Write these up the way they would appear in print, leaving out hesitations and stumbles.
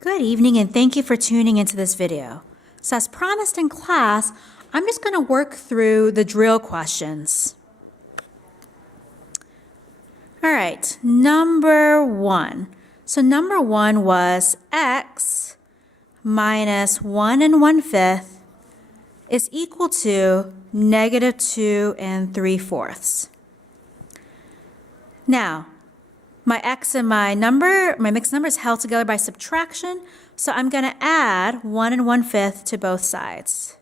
Good evening and thank you for tuning into this video. So as promised in class, I'm just going to work through the drill questions. All right, number one. So number one was x minus 1 1/5 is equal to negative 2 3/4. Now, my x and my mixed number is held together by subtraction, so I'm going to add 1 1/5 to both sides.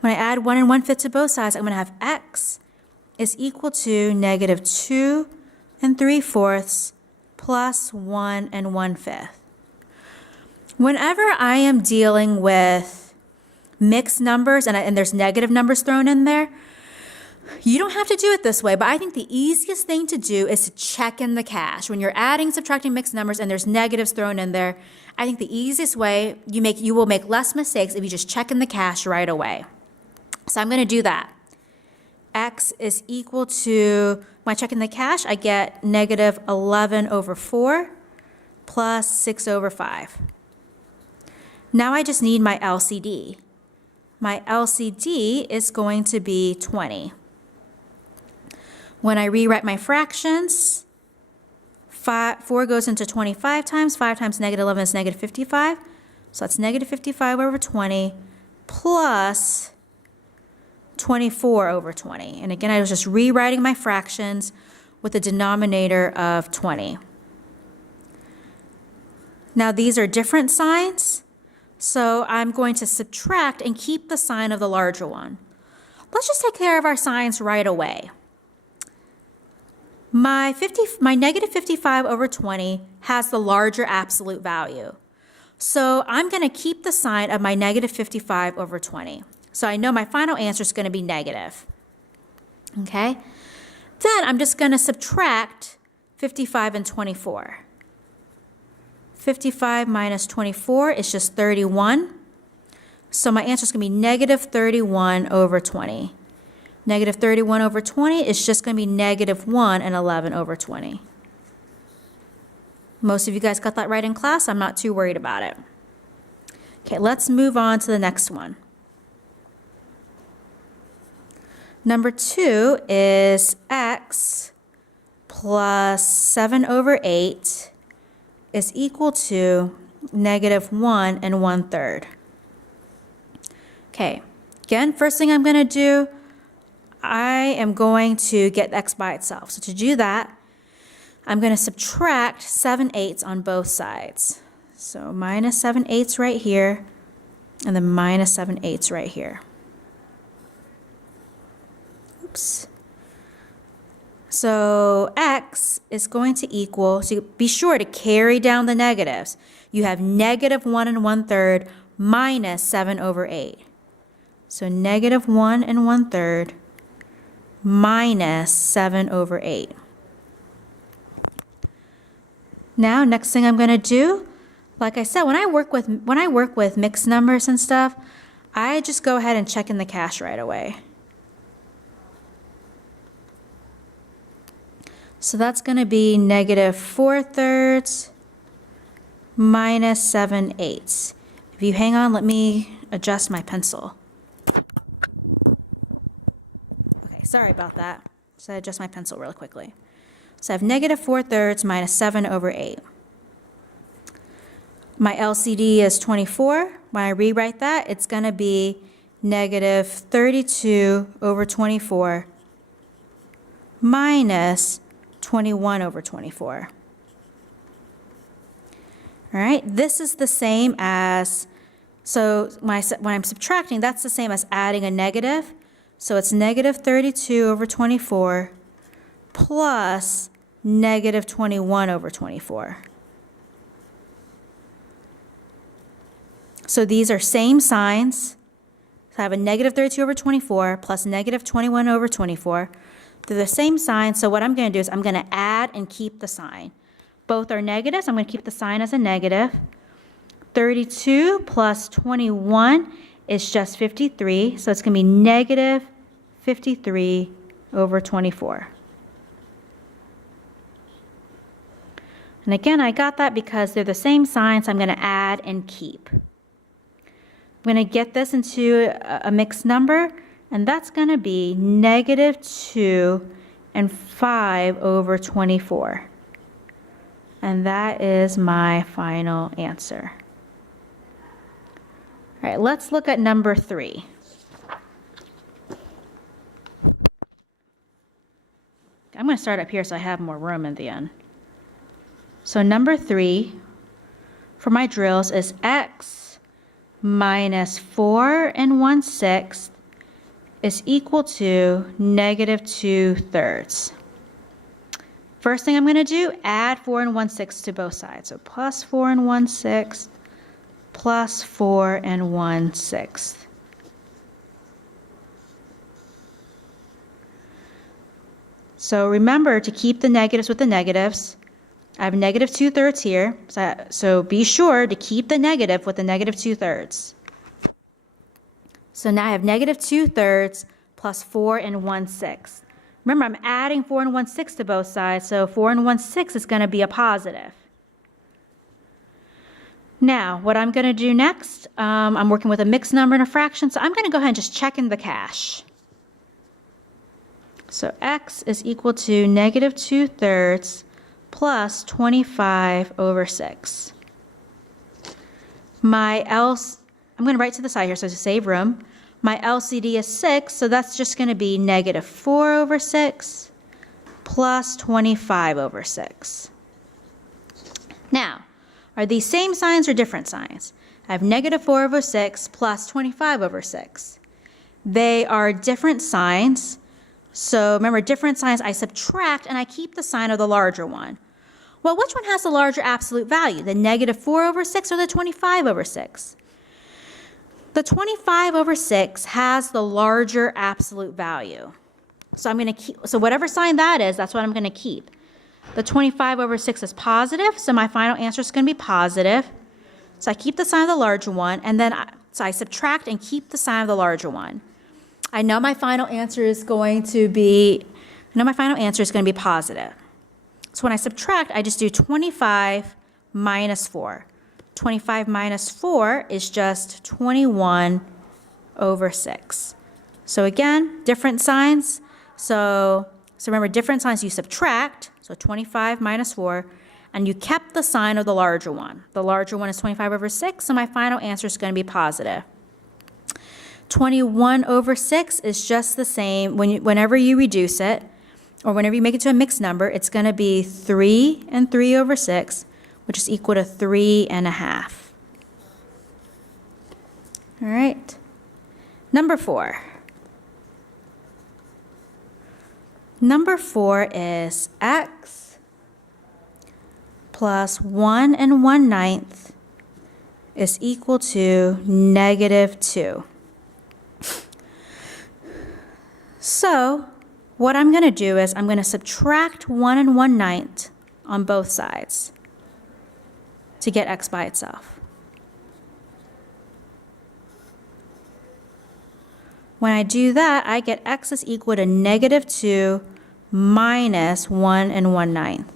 When I add 1 1/5 to both sides, I'm going to have x is equal to negative 2 3/4 plus 1 1/5. Whenever I am dealing with mixed numbers and there's negative numbers thrown in there, you don't have to do it this way, but I think the easiest thing to do is to check in the cache. When you're adding, subtracting mixed numbers and there's negatives thrown in there, I think the easiest way, you will make less mistakes if you just check in the cache right away. So I'm going to do that. X is equal to, when I check in the cache, I get negative 11 over 4 plus 6 over 5. Now I just need my LCD. My LCD is going to be 20. When I rewrite my fractions, 4 goes into 25 times. 5 times negative 11 is negative 55. So that's negative 55 over 20 plus 24 over 20. And again, I was just rewriting my fractions with a denominator of 20. Now these are different signs, so I'm going to subtract and keep the sign of the larger one. Let's just take care of our signs right away. My negative 55 over 20 has the larger absolute value. So I'm going to keep the sign of my negative 55 over 20. So I know my final answer is going to be negative. Okay? Then I'm just going to subtract 55 and 24. 55 minus 24 is just 31. So my answer is going to be negative 31 over 20. Negative 31 over 20 is just going to be negative 1 and 11 over 20. Most of you guys got that right in class. I'm not too worried about it. Okay, let's move on to the next one. Number 2 is x plus 7 over 8 is equal to negative 1 1/3. Okay, again, first thing I'm going to do, I am going to get x by itself. So to do that, I'm going to subtract 7/8 on both sides. So minus 7/8 right here, and then minus 7/8 right here. Oops. So x is going to equal, so be sure to carry down the negatives. You have negative 1 1/3 minus 7 over 8. So negative 1 1/3 minus 7 over 8. Now, next thing I'm going to do, like I said, when I work with mixed numbers and stuff, I just go ahead and check in the cache right away. So that's going to be negative 4/3 minus 7/8. If you hang on, let me adjust my pencil. Okay, sorry about that. So I adjust my pencil really quickly. So I have negative 4/3 minus 7 over 8. My LCD is 24. When I rewrite that, it's going to be negative 32 over 24 minus 21 over 24. All right, this is the same as, so when I'm subtracting, that's the same as adding a negative. So it's negative 32 over 24 plus negative 21 over 24. So these are same signs. So I have a negative 32 over 24 plus negative 21 over 24. They're the same sign, so what I'm going to do is I'm going to add and keep the sign. Both are negatives. I'm going to keep the sign as a negative. 32 plus 21 is just 53, so it's going to be negative 53 over 24. And again, I got that because they're the same sign, so I'm going to add and keep. I'm going to get this into a mixed number, and that's going to be -2 and 5 over 24. And that is my final answer. All right, let's look at number 3. I'm going to start up here so I have more room in the end. So number 3 for my drills is x minus 4 and 1/6 is equal to -2/3. First thing I'm going to do, add 4 and 1/6 to both sides. So plus 4 and 1/6 plus 4 and 1/6. So remember to keep the negatives with the negatives. I have -2/3 here, so be sure to keep the negative with the -2/3. So now I have -2/3 plus 4 and 1/6. Remember, I'm adding 4 and 1/6 to both sides, so 4 and 1/6 is going to be a positive. Now, what I'm going to do next, I'm working with a mixed number and a fraction, so I'm going to go ahead and just check in the cache. So x is equal to -2/3 plus 25 over 6. I'm going to write to the side here so to save room. My LCD is 6, so that's just going to be -4 over 6 plus 25 over 6. Now, are these same signs or different signs? I have -4 over 6 plus 25 over 6. They are different signs. So remember, different signs, I subtract and I keep the sign of the larger one. Well, which one has the larger absolute value? The -4 over 6 or the 25 over 6? The 25 over 6 has the larger absolute value. So I'm going to keep, so whatever sign that is, that's what I'm going to keep. The 25 over 6 is positive, so my final answer is going to be positive. So I keep the sign of the larger one, and then I subtract and keep the sign of the larger one. I know my final answer is going to be positive. So when I subtract, I just do 25 minus 4. 25 minus 4 is just 21 over 6. So again, different signs. So remember, different signs you subtract, so 25 minus 4, and you kept the sign of the larger one. The larger one is 25 over 6, so my final answer is going to be positive. 21 over 6 is just the same. Whenever you reduce it, or whenever you make it to a mixed number, it's going to be 3 and 3 over 6, which is equal to 3.5. All right. Number 4. Number 4 is x plus 1 and 1/9 is equal to -2. So what I'm going to do is I'm going to subtract 1 and 1/9 on both sides to get x by itself. When I do that, I get x is equal to -2 minus 1 and 1/9.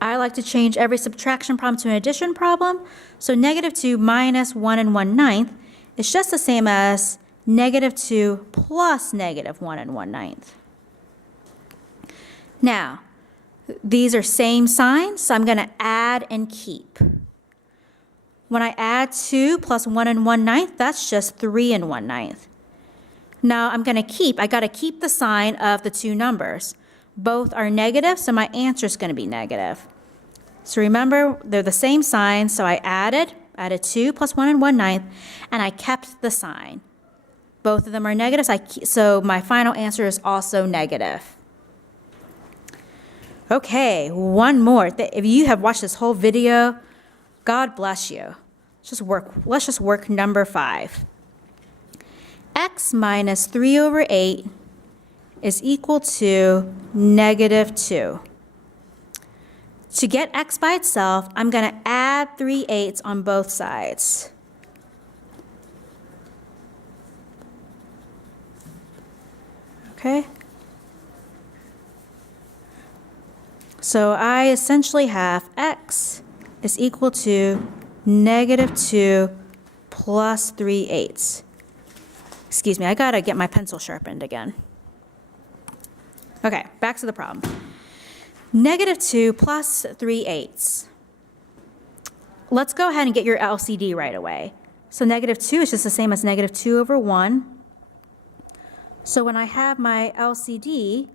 I like to change every subtraction problem to an addition problem, so -2 minus 1 and 1/9 is just the same as -2 plus -1 and 1/9. Now, these are same signs, so I'm going to add and keep. When I add 2 plus 1 and 1/9, that's just 3 and 1/9. Now I got to keep the sign of the two numbers. Both are negative, so my answer is going to be negative. So remember, they're the same sign, so I added 2 plus 1 and 1/9, and I kept the sign. Both of them are negative, so my final answer is also negative. Okay, one more. If you have watched this whole video, God bless you. Let's just work number 5. X minus 3 over 8 is equal to -2. To get x by itself, I'm going to add 3/8 on both sides. Okay, So I essentially have x is equal to negative 2 plus 3/8. Excuse me, I gotta get my pencil sharpened again. Okay, back to the problem. Negative 2 plus 3/8. Let's go ahead and get your LCD right away. So negative 2 is just the same as negative 2 over 1. So when I have my LCD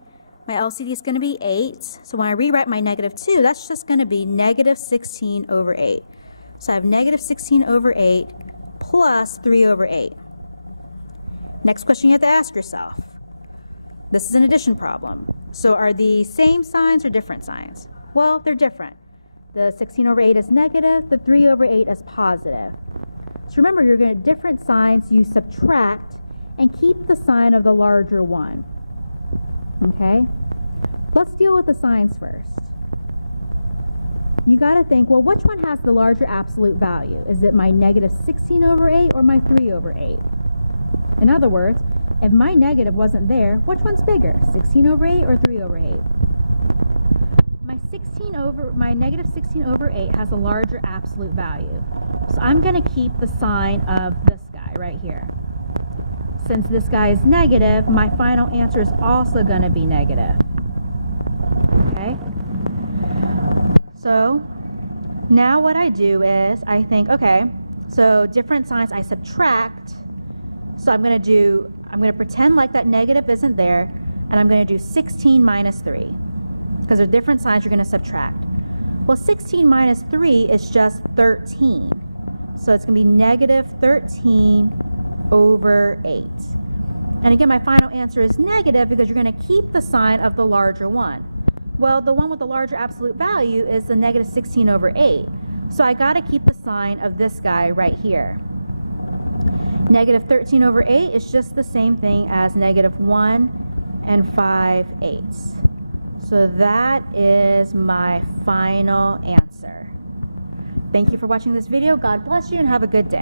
is going to be 8. So when I rewrite my negative 2, that's just going to be negative 16 over 8. So I have negative 16 over 8 plus 3 over 8. Next question you have to ask yourself. This is an addition problem. So are the same signs or different signs? Well, they're different. The 16 over 8 is negative, the 3 over 8 is positive. So remember, you're going to different signs, you subtract and keep the sign of the larger one. Okay? Let's deal with the signs first. You got to think, well, which one has the larger absolute value? Is it my negative 16 over 8 or my 3 over 8? In other words, if my negative wasn't there, which one's bigger, 16 over 8 or 3 over 8? My negative 16 over 8 has a larger absolute value. So I'm going to keep the sign of this guy right here. Since this guy is negative, my final answer is also going to be negative. Okay? So now what I do is I think, okay, so different signs I subtract. So I'm going to pretend like that negative isn't there, and I'm going to do 16 minus 3. Because they're different signs you're going to subtract. Well, 16 minus 3 is just 13. So it's going to be negative 13 over 8. And again, my final answer is negative because you're going to keep the sign of the larger one. Well, the one with the larger absolute value is the negative 16 over 8. So I got to keep the sign of this guy right here. Negative 13 over 8 is just the same thing as negative 1 and 5/8. So that is my final answer. Thank you for watching this video. God bless you and have a good day.